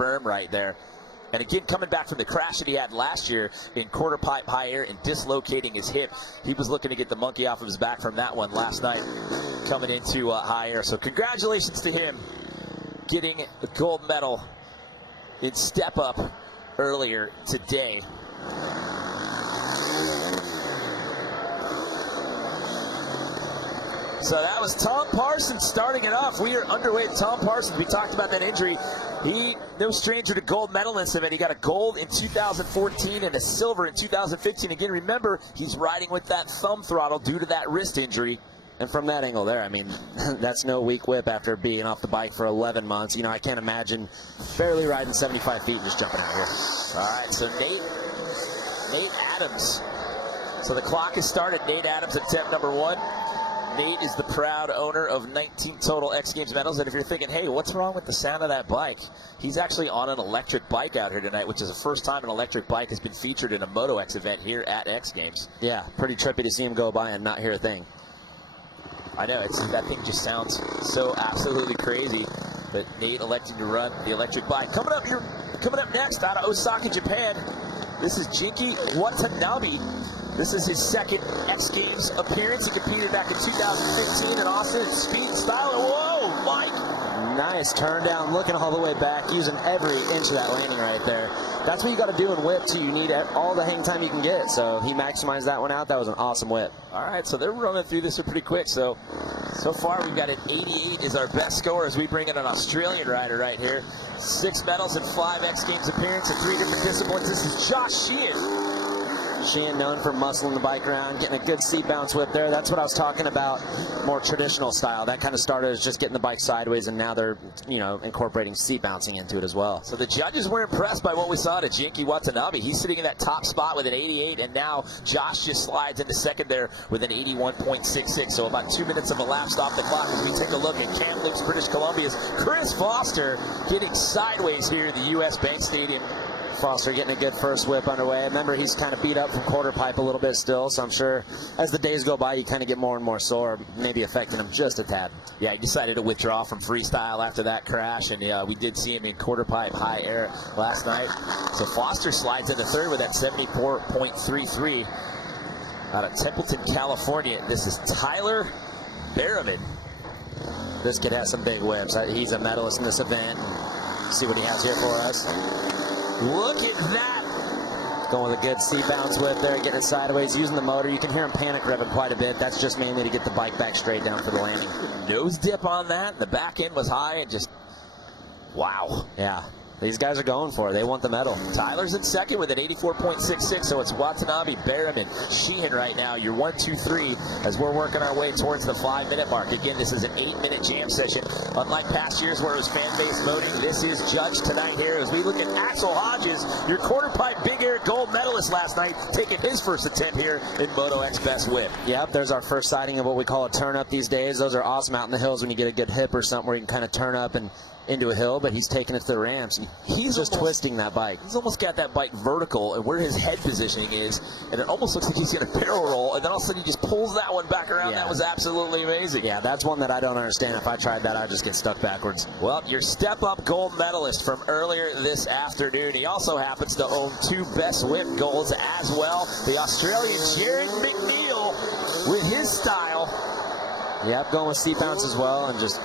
berm right there. And again, coming back from the crash that he had last year in quarter pipe high air and dislocating his hip, he was looking to get the monkey off of his back from that one last night coming into high air. So congratulations to him getting a gold medal in step up earlier today. So that was Tom Parsons starting it off. We are underway with Tom Parsons. We talked about that injury. He, no stranger to gold medal in this event. He got a gold in 2014 and a silver in 2015. Again, remember, he's riding with that thumb throttle due to that wrist injury. And from that angle there, I mean, that's no weak whip after being off the bike for 11 months. You know, I can't imagine barely riding 75 feet and just jumping out here. All right, so Nate Adams. So the clock has started. Nate Adams at attempt number 1. Nate is the proud owner of 19 total X Games medals. And if you're thinking, hey, what's wrong with the sound of that bike? He's actually on an electric bike out here tonight, which is the first time an electric bike has been featured in a Moto X event here at X Games. Yeah, pretty trippy to see him go by and not hear a thing. I know, that thing just sounds so absolutely crazy. But Nate electing to run the electric bike. Coming up next out of Osaka, Japan, this is Genki Watanabe. This is his second X Games appearance. He competed back in 2015 in Austin in speed and style. Whoa, Mike! Nice turn down, looking all the way back, using every inch of that landing right there. That's what you got to do in whip too. You need all the hang time you can get. So he maximized that one out. That was an awesome whip. All right, so they're running through this pretty quick. So far we've got an 88 is our best score as we bring in an Australian rider right here. 6 medals and 5 X Games appearances in 3 different disciplines. This is Josh Sheehan. Sheehan known for muscling the bike around, getting a good seat bounce whip there. That's what I was talking about, more traditional style. That kind of started as just getting the bike sideways, and now they're, you know, incorporating seat bouncing into it as well. So the judges were impressed by what we saw to Genki Watanabe. He's sitting in that top spot with an 88, and now Josh just slides into second there with an 81.66. So about 2 minutes of elapsed off the clock as we take a look at Kamloops, British Columbia's Chris Foster getting sideways here at the U.S. Bank Stadium. Foster getting a good first whip underway. Remember, he's kind of beat up from quarter pipe a little bit still, so I'm sure as the days go by, you kind of get more and more sore, maybe affecting him just a tad. Yeah, he decided to withdraw from freestyle after that crash, and we did see him in quarter pipe high air last night. So Foster slides into third with that 74.33 out of Templeton, California. This is Tyler Berriman. This kid has some big whips. He's a medalist in this event. See what he has here for us. Look at that. Going with a good seat bounce whip there, getting it sideways, using the motor. You can hear him panic revving quite a bit. That's just mainly to get the bike back straight down for the landing. Nose dip on that. The back end was high and just, wow. Yeah. These guys are going for it. They want the medal. Tyler's in second with an 84.66, so it's Watanabe, Berriman, Sheehan right now. You're 1, 2, 3 as we're working our way towards the 5-minute mark. Again, this is an 8-minute jam session. Unlike past years where it was fan-based voting, this is judged tonight here as we look at Axell Hodges, your quarter pipe big air gold medalist last night, taking his first attempt here in Moto X Best Whip. Yep, there's our first sighting of what we call a turn-up these days. Those are awesome out in the hills when you get a good hip or something where you can kind of turn up and into a hill, but he's taking it to the ramps. He's just twisting that bike. He's almost got that bike vertical and where his head positioning is, and it almost looks like he's going to barrel roll, and then all of a sudden he just pulls that one back around. Yeah. That was absolutely amazing. Yeah, that's one that I don't understand. If I tried that, I'd just get stuck backwards. Well, your step-up gold medalist from earlier this afternoon. He also happens to own 2 Best Whip golds as well. The Australian Jarryd McNeil with his style. Yep, going with seat bounce as well, and just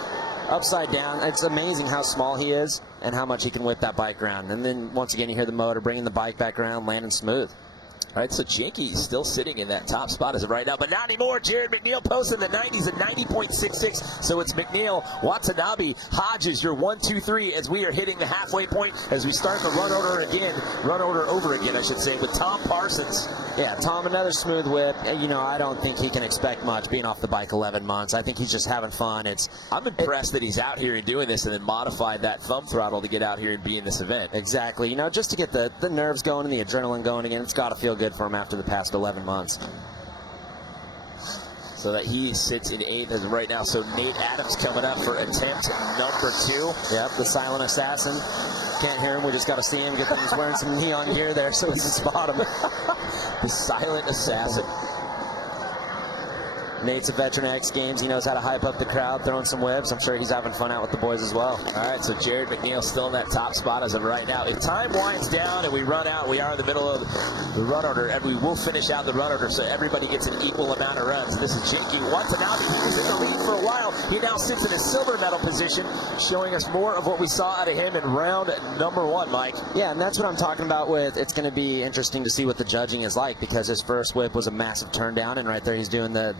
upside down. It's amazing how small he is and how much he can whip that bike around. And then once again, you hear the motor bringing the bike back around, landing smooth. All right, so Genki is still sitting in that top spot as of right now, but not anymore. Jarryd McNeil posting the 90s at 90.66. So it's McNeil, Watanabe, Hodges, your 1, 2, 3 as we are hitting the halfway point as we start the run order over again, I should say, with Tom Parsons. Yeah, Tom, another smooth whip. You know, I don't think he can expect much being off the bike 11 months. I think he's just having fun. I'm impressed that he's out here and doing this and then modified that thumb throttle to get out here and be in this event. Exactly. You know, just to get the nerves going and the adrenaline going again, it's got to feel good for him after the past 11 months. So that he sits in 8th as of right now. So Nate Adams coming up for attempt number 2. Yep, the silent assassin. Can't hear him. We just got to see him. Good thing he's wearing some neon gear there so we can spot him. The silent assassin. Nate's a veteran at X Games. He knows how to hype up the crowd, throwing some whips. I'm sure he's having fun out with the boys as well. All right, so Jarryd McNeil still in that top spot as of right now. If time winds down and we run out, we are in the middle of the run order, and we will finish out the run order so everybody gets an equal amount of runs. This is Genki Watanabe. He was in the lead for a while. He now sits in a silver medal position, showing us more of what we saw out of him in round number 1, Mike. Yeah, and that's what I'm talking about with it's going to be interesting to see what the judging is like, because his first whip was a massive turn down, and right there he's doing the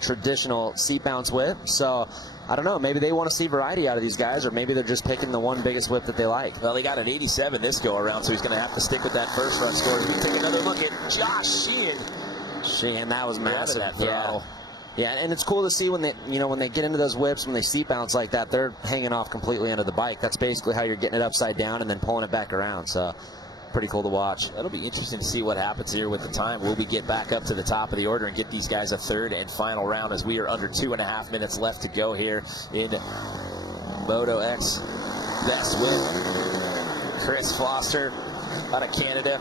traditional seat bounce whip. So I don't know, maybe they want to see variety out of these guys, or maybe they're just picking the one biggest whip that they like. Well, he got an 87 this go around, so he's going to have to stick with that first run score. We take another look at Josh Sheehan, that was massive. That throttle. Yeah, and it's cool to see when they, when they get into those whips, when they seat bounce like that, they're hanging off completely under the bike. That's basically how you're getting it upside down and then pulling it back around. So pretty cool to watch. That'll be interesting to see what happens here with the time. Will we get back up to the top of the order and get these guys a third and final round, as we are under 2.5 minutes left to go here in Moto X Best Whip. Chris Foster out of Canada.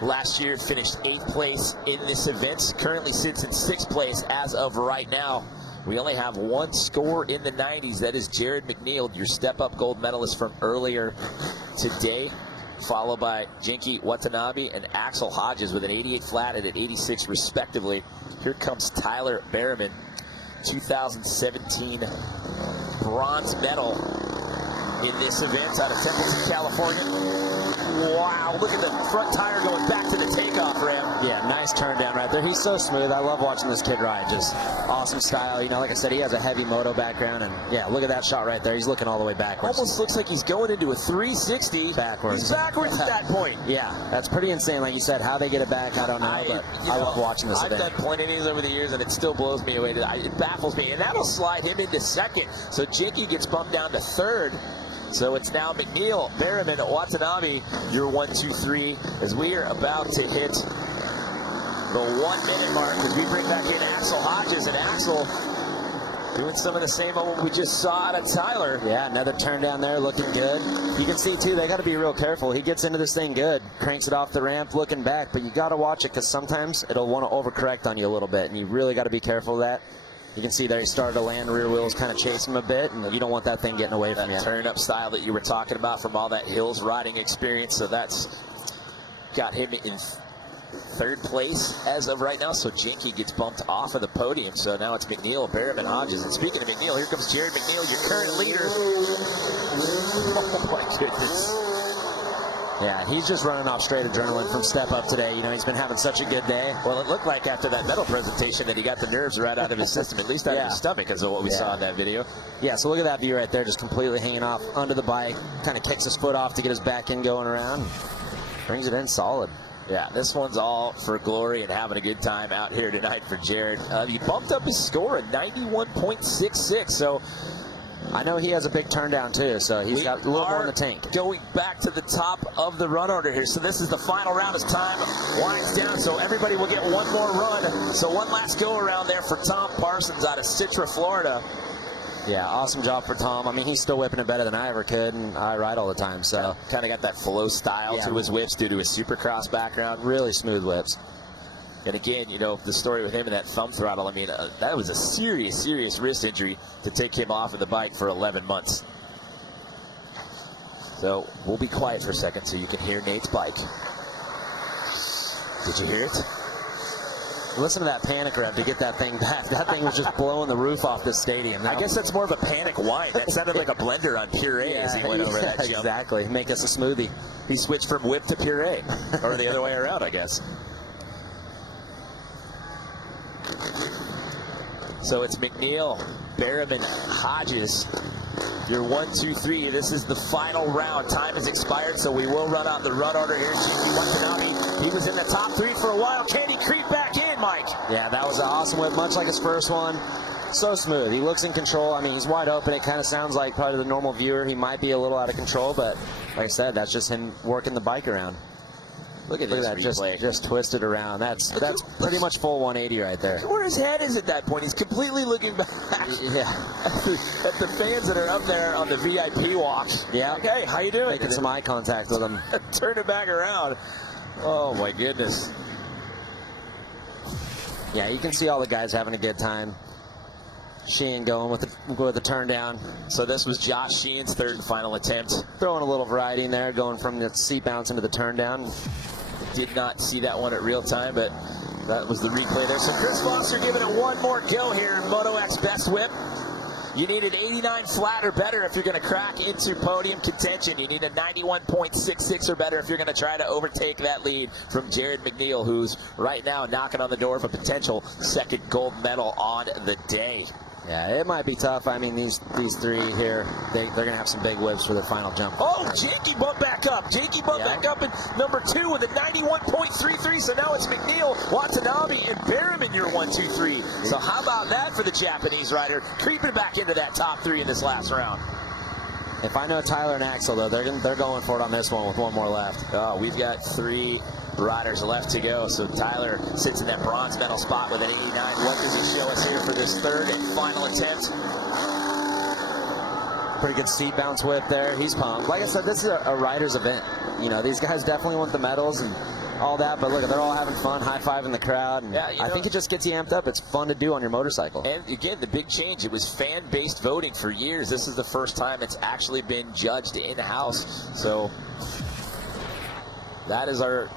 Last year finished 8th place in this event. Currently sits in 6th place as of right now. We only have one score in the 90s. That is Jarryd McNeil, your step-up gold medalist from earlier today, followed by Genki Watanabe and Axell Hodges with an 88 flat and an 86 respectively. Here comes Tyler Berriman, 2017 bronze medal in this event out of Templeton, California. Wow, look at the front tire going back to the takeoff ramp. Yeah, nice turn down right there. He's so smooth. I love watching this kid ride. Just awesome style. Like I said, he has a heavy moto background, and yeah, look at that shot right there. He's looking all the way backwards. Almost looks like he's going into a 360. Backwards. He's backwards at that point. Yeah, that's pretty insane. Like you said, how they get it back, I don't know, but I love watching this event. I've done plenty of these over the years, and it still blows me away. It baffles me, and that'll slide him into 2nd. So Genki gets bumped down to 3rd. So it's now McNeil, Berriman, Watanabe, your 1, 2, 3, as we are about to hit the 1-minute mark as we bring back in Axell Hodges, and Axell doing some of the same of what we just saw out of Tyler. Yeah, another turn down there, looking good. You can see, too, they got to be real careful. He gets into this thing good, cranks it off the ramp, looking back, but you got to watch it, because sometimes it'll want to overcorrect on you a little bit, and you really got to be careful of that. You can see there he started to land, rear wheels kind of chase him a bit, and you don't want that thing getting away from you. Turn-up style that you were talking about from all that hills riding experience, so that's got him in 3rd place as of right now. So Genki gets bumped off of the podium, so now it's McNeil, Berriman, Hodges. And speaking of McNeil, here comes Jarryd McNeil, your current leader. Oh my goodness. Yeah, he's just running off straight adrenaline from step up today. He's been having such a good day. Well, it looked like after that medal presentation that he got the nerves right out of his system, at least out of his stomach, is what we saw in that video. Yeah, so look at that view right there, just completely hanging off under the bike, kind of kicks his foot off to get his back end going around, brings it in solid. Yeah, this one's all for glory and having a good time out here tonight for Jarryd. He bumped up his score at 91.66, so I know he has a big turn down too, so he's got a little more in the tank. Going back to the top of the run order here. So this is the final round as time winds down, so everybody will get one more run. So one last go around there for Tom Parsons out of Citra, Florida. Yeah, awesome job for Tom. I mean, he's still whipping it better than I ever could, and I ride all the time, so. Kind of got that flow style to his whips due to his supercross background. Really smooth whips. And again, the story with him and that thumb throttle, I mean, that was a serious, serious wrist injury to take him off of the bike for 11 months. So we'll be quiet for a second so you can hear Nate's bike. Did you hear it? Listen to that panic rev to get that thing back. That thing was just blowing the roof off this stadium. I guess that's more of a panic whine. That sounded like a blender on puree as he went over that jump. Exactly. Make us a smoothie. He switched from whip to puree. Or the other way around, I guess. So it's McNeil, Berriman, Hodges. Your 1, 2, 3. This is the final round. Time has expired, so we will run out the run order here. Genki Watanabe, he was in the top 3 for a while. Can he creep back in, Mike? Yeah, that was an awesome whip, much like his first one. So smooth. He looks in control. I mean, he's wide open. It kind of sounds like probably the normal viewer, he might be a little out of control, but like I said, that's just him working the bike around. Look at that, just twisted around. That's pretty much full 180 right there. Where his head is at that point. He's completely looking back at the fans that are up there on the VIP walk. Yeah. Like, hey, how you doing? Making some eye contact with him. Turn it back around. Oh my goodness. Yeah, you can see all the guys having a good time. Sheehan going with the turn down. So this was Josh Sheehan's third and final attempt. Throwing a little variety in there, going from the seat bounce into the turn down. Did not see that one at real time, but that was the replay there. So Chris Foster giving it one more go here in Moto X Best Whip. You need an 89 flat or better if you're going to crack into podium contention. You need a 91.66 or better if you're going to try to overtake that lead from Jarryd McNeil, who's right now knocking on the door of a potential second gold medal on the day. Yeah, it might be tough. I mean, these three here, they're going to have some big whips for their final jump. Oh, Genki bumped back up. Genki bumped back up in number 2 with a 91.33. So now it's McNeil, Watanabe, and Berriman your 1, 2, 3. So how about that for the Japanese rider, creeping back into that top 3 in this last round. If I know Tyler and Axell, though, they're going for it on this one with one more left. Oh, we've got 3 riders left to go. So Tyler sits in that bronze medal spot with an 89. What does he show us here for this third and final attempt? Pretty good seat bounce whip there. He's pumped. Like I said, this is a rider's event. You know, these guys definitely want the medals and all that, but look, they're all having fun, high-fiving the crowd, and yeah, I think it just gets you amped up. It's fun to do on your motorcycle. And again, the big change, it was fan-based voting for years. This is the first time it's actually been judged in-house. So that is our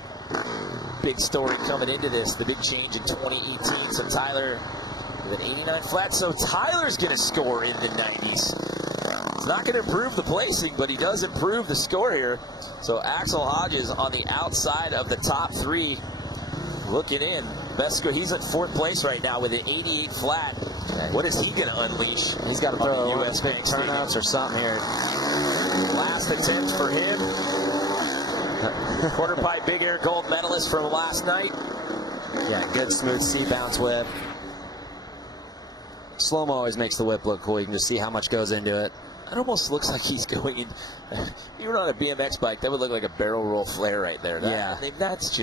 big story coming into this, the big change in 2018. So Tyler with an 89 flat, so Tyler's going to score in the 90s. It's not going to improve the placing, but he does improve the score here. So Axell Hodges on the outside of the top 3, looking in. Best score. He's at 4th place right now with an 88 flat. What is he going to unleash? He's got to throw US big turnouts or something here. Last attempt for him. Quarter pipe big air gold medalist from last night. Yeah, good smooth seat bounce whip. Slow-mo always makes the whip look cool. You can just see how much goes into it. It almost looks like he's going in. Even on a BMX bike, that would look like a barrel roll flare right there. Yeah. I mean, that's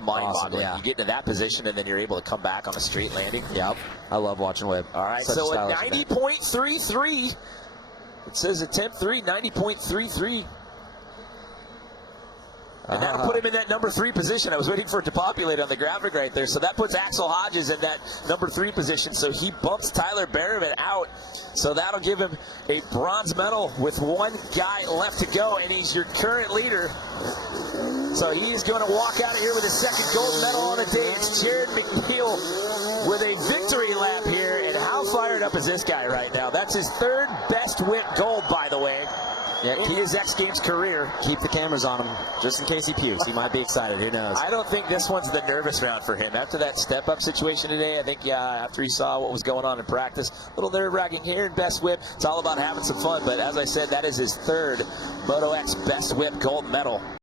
mind-boggling. Awesome, You get into that position, and then you're able to come back on a straight landing. Yep. I love watching whip. All right, so at 90.33, it says attempt 3, 90.33. And that'll put him in that number 3 position. I was waiting for it to populate on the graphic right there. So that puts Axell Hodges in that number 3 position. So he bumps Tyler Berriman out. So that'll give him a bronze medal with 1 guy left to go. And he's your current leader. So he's going to walk out of here with his second gold medal on the day. It's Jarryd McNeil with a victory lap here. And how fired up is this guy right now? That's his 3rd best whip gold, by the way. Yeah, in his X Games career. Keep the cameras on him, just in case he pukes. He might be excited. Who knows? I don't think this one's the nervous round for him. After that step-up situation today, I think after he saw what was going on in practice, a little nerve-wracking here in Best Whip. It's all about having some fun. But as I said, that is his 3rd Moto X Best Whip gold medal.